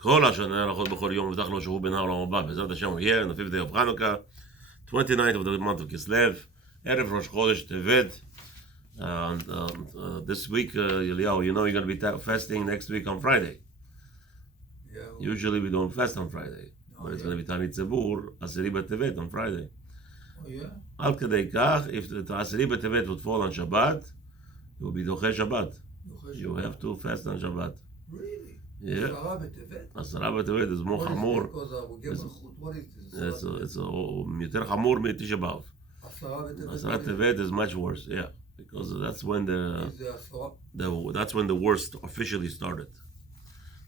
כל השנה הלכות בכל יום ובטח לו שהוא בן העולם הבא. בעזרת השם we're here on the 5th day of Hanukkah, 29th of the month of Kislev, Erev Rosh Chodesh Tevet. This week, Eliyahu, you know you're going to be fasting next week on Friday. Yeah. Usually we don't fast on Friday, but it's going to be Tani Tzibur, Aseri B'Tevet on Friday. Oh yeah? Al Kedei Kach, if the Aseri B'Tevet would fall on Shabbat, it will be Doche Shabbat. You have to fast on Shabbat. Really? Yeah. Asara B'Tevet is more Chamor. What is this? It's יותר חמור מתשע באב. Asara Tevet is much worse, yeah, because that's when that's when the worst officially started.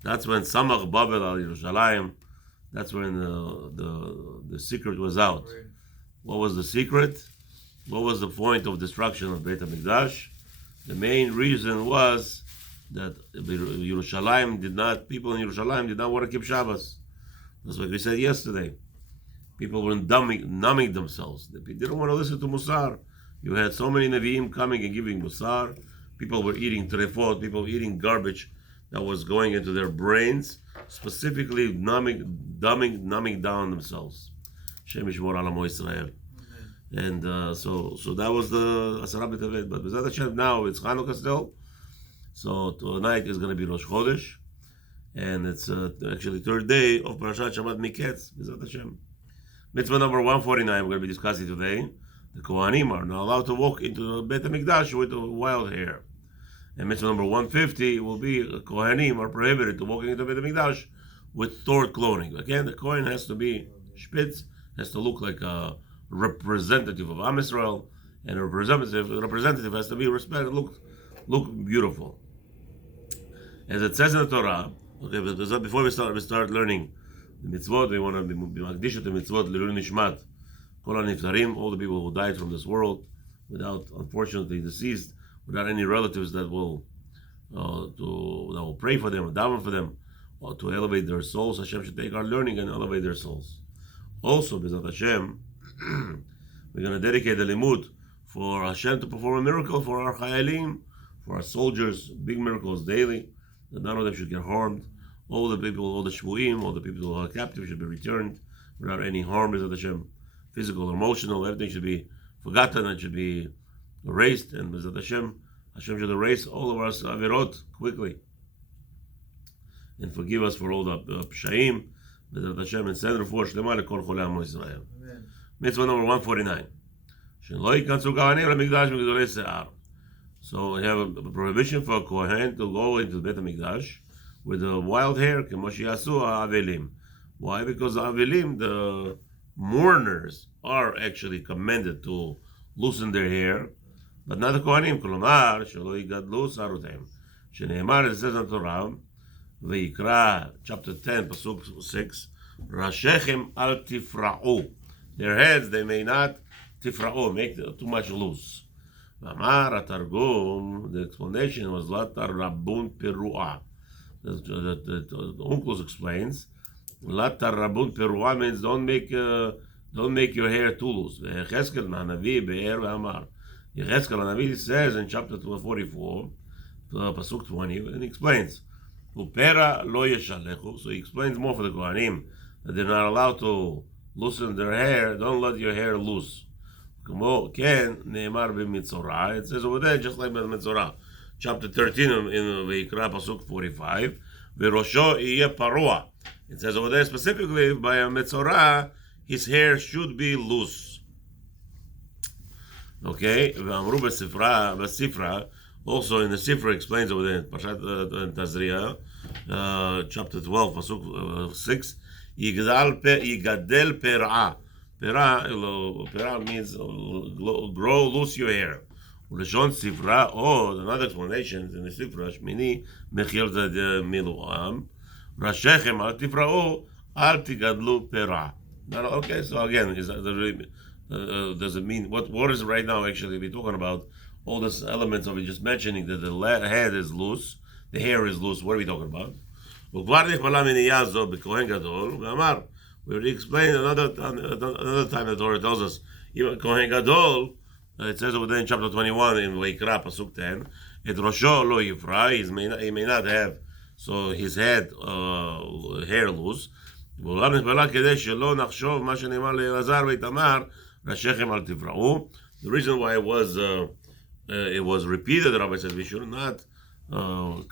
That's when Samach Babel al Yerushalayim. That's when the secret was out. What was the secret? What was the point of destruction of Beit HaMikdash? The main reason was that people in Yerushalayim did not want to keep Shabbos. That's what we said yesterday. People were numbing themselves. They didn't want to listen to Musar. You had so many Nevi'im coming and giving Musar. People were eating trefot. People were eating garbage that was going into their brains, specifically numbing down themselves. Shem Yishmor Al Amo Yisrael. And so that was the Asara B'Tevet. But B'ezrat Hashem, now it's Hanukkah still. So tonight is going to be Rosh Chodesh. And it's actually third day of Parashat Shabbat Miketz, B'ezrat Hashem. Mitzvah number 149 we're going to be discussing today. The Kohanim are not allowed to walk into the Beit HaMikdash with wild hair. And mitzvah number 150 will be Kohanim are prohibited to walking into Beit HaMikdash with torn clothing. Again, the Kohen has to be spitz, has to look like a representative of Am Yisrael, and a representative has to be respected, look beautiful. As it says in the Torah, okay, but before we start learning the mitzvot, we want to be makdish to mitzvot l'ilui nishmat kol haniftarim, all the people who died from this world without, unfortunately, deceased, without any relatives that will pray for them, daven for them, or to elevate their souls. Hashem should take our learning and elevate their souls. Also, b'ezrat Hashem, we're going to dedicate the limud for Hashem to perform a miracle for our chayalim, for our soldiers, big miracles daily, that none of them should get harmed. All the people, all the shvuim, all the people who are captive should be returned without any harm, b'ezrat Hashem. Physical or emotional, everything should be forgotten and should be erased. And b'ezrat Hashem, Hashem should erase all of our avirot quickly and forgive us for all the pshaim. B'ezrat Hashem, and send refuah shlema lekol cholei amo Yisrael. Mitzvah number 149. Shelo yikanzu kohanim lemikdash migdolei se'ar. So we have a prohibition for a kohen to go into the Beit HaMikdash with the wild hair, kemo sheyasu ha'avelim. Why? Because the avelim, the mourners, are actually commanded to loosen their hair, but not the kohanim. Kolomar shelo yigadlu sarotem. Sheneemar, it says in Torah, Vayikra, chapter 10, pasuk 6, Rashechem al tifra'u. Their heads, they may not tifra'u, make too much loose. V'amar atargum, the explanation was latar rabun peru'ah. The Uncles explains, latar rabun peru'ah means don't make your hair too loose. Yechezkel hanavi be'er v'amar. Yechezkel hanavi says in chapter 44, pasuk 20, and he explains, Upera lo yeshalechu. So he explains more for the Kohanim that they're not allowed to loosen their hair. Don't let your hair loose. Ken ne'emar b'mitzorah. It says over there, just like by the Mitzorah, chapter 13 in Vayikra pasuk 45. V'rosho yeh parua. It says over there specifically by a Mitzorah, his hair should be loose. Okay. V'amru b'sifra. Also in the Sifra explains over there in Pashat Tazria, chapter 12, pasuk 6, Yigadel per'a. Per'a means grow loose your hair. Uleshon Sifra, another explanation in the Sifra, Shmini mechil milu'am, Rashechem al tifra'u, al tigadlu per'a. Okay, so again, does it mean, what is it right now actually we're talking about? All these elements of it, just mentioning that the head is loose, the hair is loose. What are we talking about? We already explained another time the Torah tells us, even Kohen Gadol, it says over there in chapter 21 in Vayikra, pasuk 10, Et Rosho lo yifra, he may not have so his head hair loose. The reason why it was repeated, the Rabbi says we should not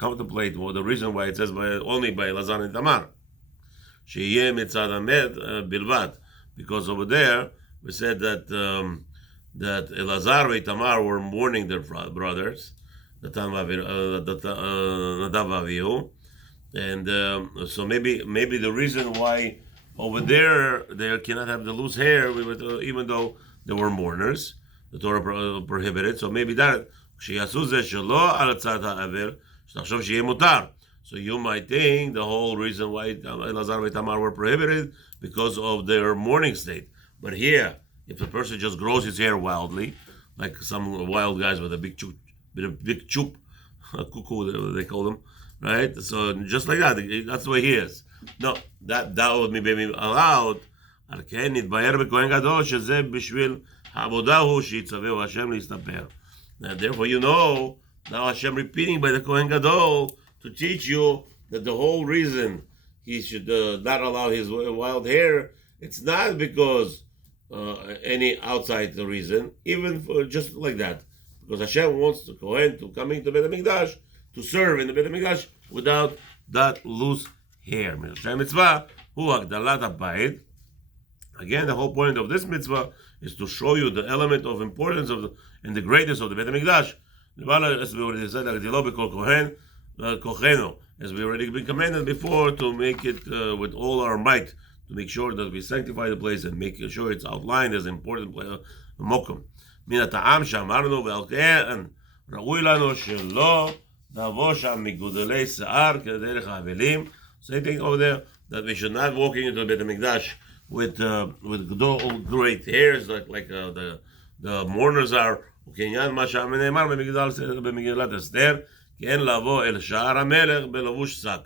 contemplate the reason why it says only by Elazar and Tamar. שיהיה מצד המת בלבד, because over there we said that Elazar and Tamar were mourning their brothers, Nadav and Avihu, and so maybe the reason why over there they cannot have the loose hair, even though they were mourners, the Torah prohibited. So maybe that שיעשו זה שלא על הצד האבל, שתחשוב שיהיה מותר. So you might think the whole reason why Elazar and Tamar were prohibited because of their mourning state. But here, if a person just grows his hair wildly, like some wild guys with a big chup, a cuckoo they call them, right? So just like that, that's the way he is. No, that would be maybe allowed. על כן נתבהר בכהן גדול שזה בשביל העבודה הוא שיצווהו השם להסתפר. Therefore you know, now Hashem repeating by the Kohen Gadol to teach you that the whole reason he should not allow his wild hair, it's not because any outside the reason, even for just like that. Because Hashem wants the Kohen to come into Beit HaMikdash, to serve in the Beit HaMikdash without that loose hair. Mitzvah hu agdalat habayit. Again, the whole point of this mitzvah is to show you the element of importance of and the greatness of the Beit HaMikdash. As we already said, as we already been commanded before, to make it with all our might, to make sure that we sanctify the place and make sure it's outlined as an important mokum. מן הטעם שאמרנו ועל כן ראוי לנו שלא נבוא שם מגודלי שיער כדרך האבלים. Same thing over there, that we should not walk into the Beit HaMikdash with great hairs like the mourners are. וכעניין מה שנאמר במגילת אסתר, כי אין לבוא אל שער המלך בלבוש שק.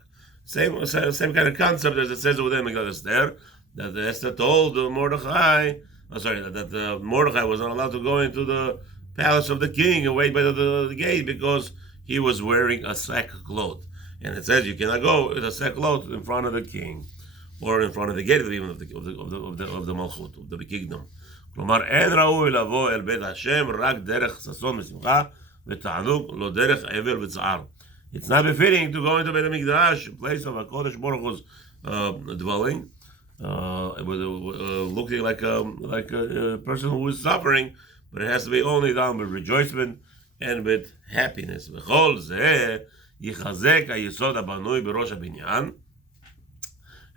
Same kind of concept as it says over there in Megillat Esther, that Esther told Mordechai, that Mordechai was not allowed to go into the palace of the king and wait by the gate because he was wearing a sackcloth. And it says you cannot go with a sackcloth in front of the king or in front of the gate even of the Malchut, of the kingdom. כלומר, אין ראוי לבוא אל בית השם רק דרך ששון ושמחה ותענוג, לא דרך אבל וצער. It's not befitting to go into Beit HaMikdash, a place of a Kodesh Baruch Hu's dwelling, looking like a person who is suffering, but it has to be only done with rejoicement and with happiness. וכל זה יחזק היסוד הבנוי בראש הבניין.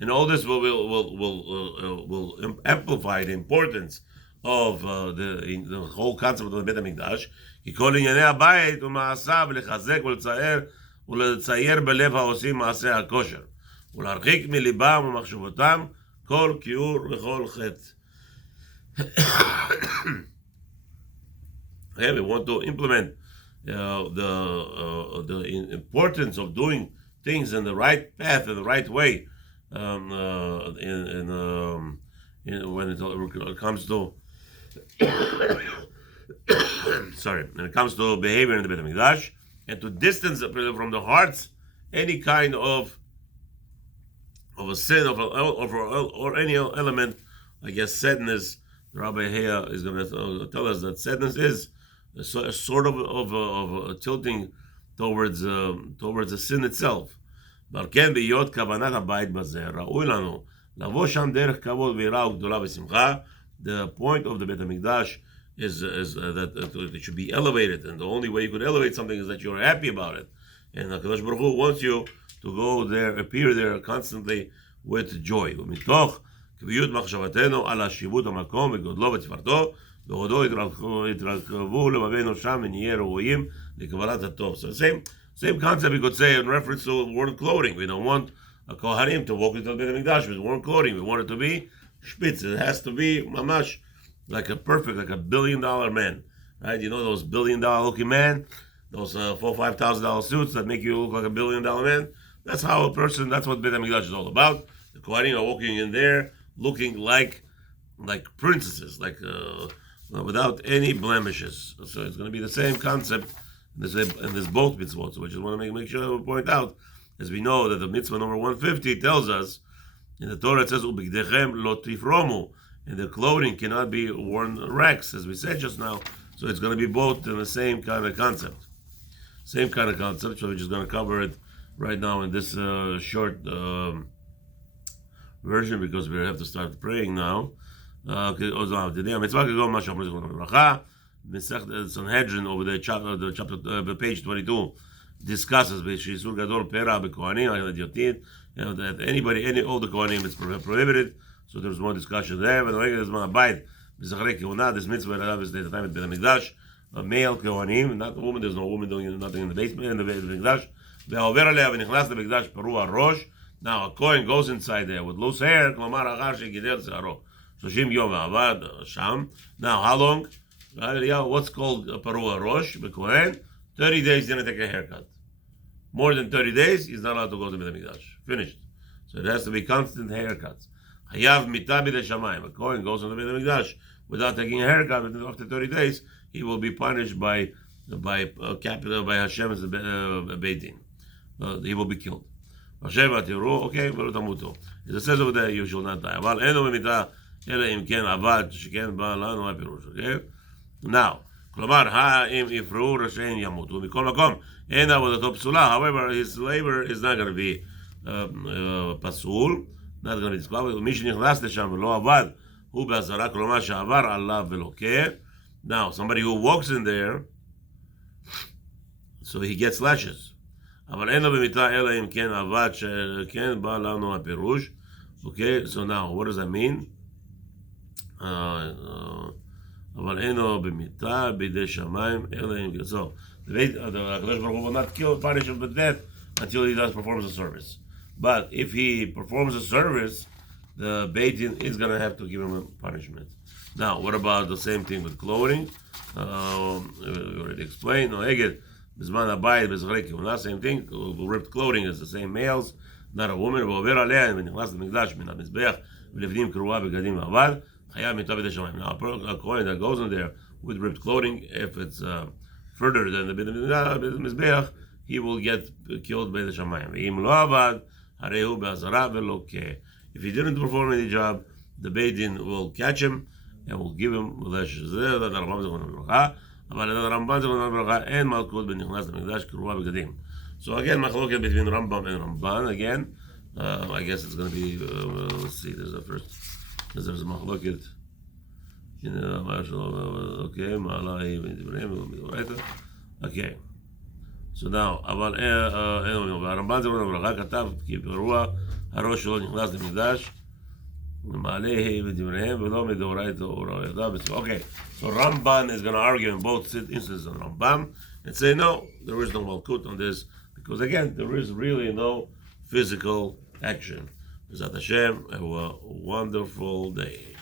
And all this will amplify the importance of the whole concept of the Beit HaMikdash. כי כל ענייני הבית ומעשיו לחזק ולצייר בלב העושים מעשה הכושר, ולהרחיק מליבם ומחשבותם כל כיעור וכל חטא. We want to implement the importance of doing things in the right path, in the right way, when it comes to when it comes to behavior in the Beit HaMikdash, and to distance from the hearts any kind of a sin or any element. I guess sadness. The Rabbi here is going to tell us that sadness is a sort of a tilting towards the sin itself. ועל כן בהיות כוונת הבית בזה ראוי לנו לבוא שם דרך כבוד ויראה וגדולה ושמחה. The point of the Beit HaMikdash is that it should be elevated, and the only way you could elevate something is that you're happy about it. And HaKadosh Baruch Hu wants you to go there, appear there constantly with joy. ומתוך קביעות מחשבתנו על השיבות המקום וגודלו ותפארתו, והודו יתרחבו לבבינו שם ונהיה ראויים לקבלת הטוב. So same concept we could say in reference to worn clothing. We don't want a Kohanim to walk into the Beit HaMikdash with worn clothing. We want it to be spitz. It has to be mamash, like a $1 billion man, right? You know those $1 billion looking man, those $4,000-$5,000 suits that make you look like $1 billion man. That's how a person. That's what Beit HaMikdash is all about. The Kohanim are walking in there looking like princesses, without any blemishes. So it's going to be the same concept in this both mitzvot. So we just want to make sure we point out as we know that the mitzvah number 150 tells us, in the Torah it says, "Ubigdechem lo tifromu," and the clothing cannot be worn rags, as we said just now. So it's going to be both in the same kind of concept. Same kind of concept, so we're just going to cover it right now in this short version, because we have to start praying now. Sanhedrin over there, chapter page 22, discusses that any all the Kohanim is prohibited. So there's more discussion there. But this mitzvah is the time at Beit HaMikdash, a male Kohanim, not a woman. There's no woman doing nothing in the basement in the Beit HaMikdash. Now a Kohen goes inside there with loose hair. Now how long? What's called Parua Rosh? Kohen, 30 days he's going to take a haircut. More than 30 days, he's not allowed to go to Beit HaMikdash. Finished. So it has to be constant haircuts. Hayav mitabi de shamayim. A Kohen goes to the Beit HaMikdash without taking a haircut after 30 days, he will be punished by Hashem's Beit Din. He will be killed. Okay, it says over there, you shall not die. Okay? Now, however, his labor is not going to be pasul, not going to be disqualified. Now, somebody who walks in there, so he gets lashes. Okay, so now, what does that mean? So the Akadosh Baruch Hu will not punish him with death until he performs a service. But if he performs a service, the Beit Din is going to have to give him a punishment. Now, what about the same thing with clothing? We already explained. Same thing. Ripped clothing is the same males, not a woman. Now, a Kohen that goes in there with ripped clothing, if it's further than the Beit Mizbeach, he will get killed by the Shamayim. If he didn't perform any job, the Beit Din will catch him and will give him lashes. So again, machloket between Rambam and Ramban. Again, I guess it's going to be. Let's see. There's a first. There's a machloket. Okay. So now, Ramban כתב כי פרוע הראש שלו נכנס למקדש ומעלה בדבריהם ולא מדאורייתא הוראה. Okay, so Ramban is going to argue in both instances on Rambam and say no, there is no malkut on this, because again, there is really no physical action. LaHaShem, have a wonderful day.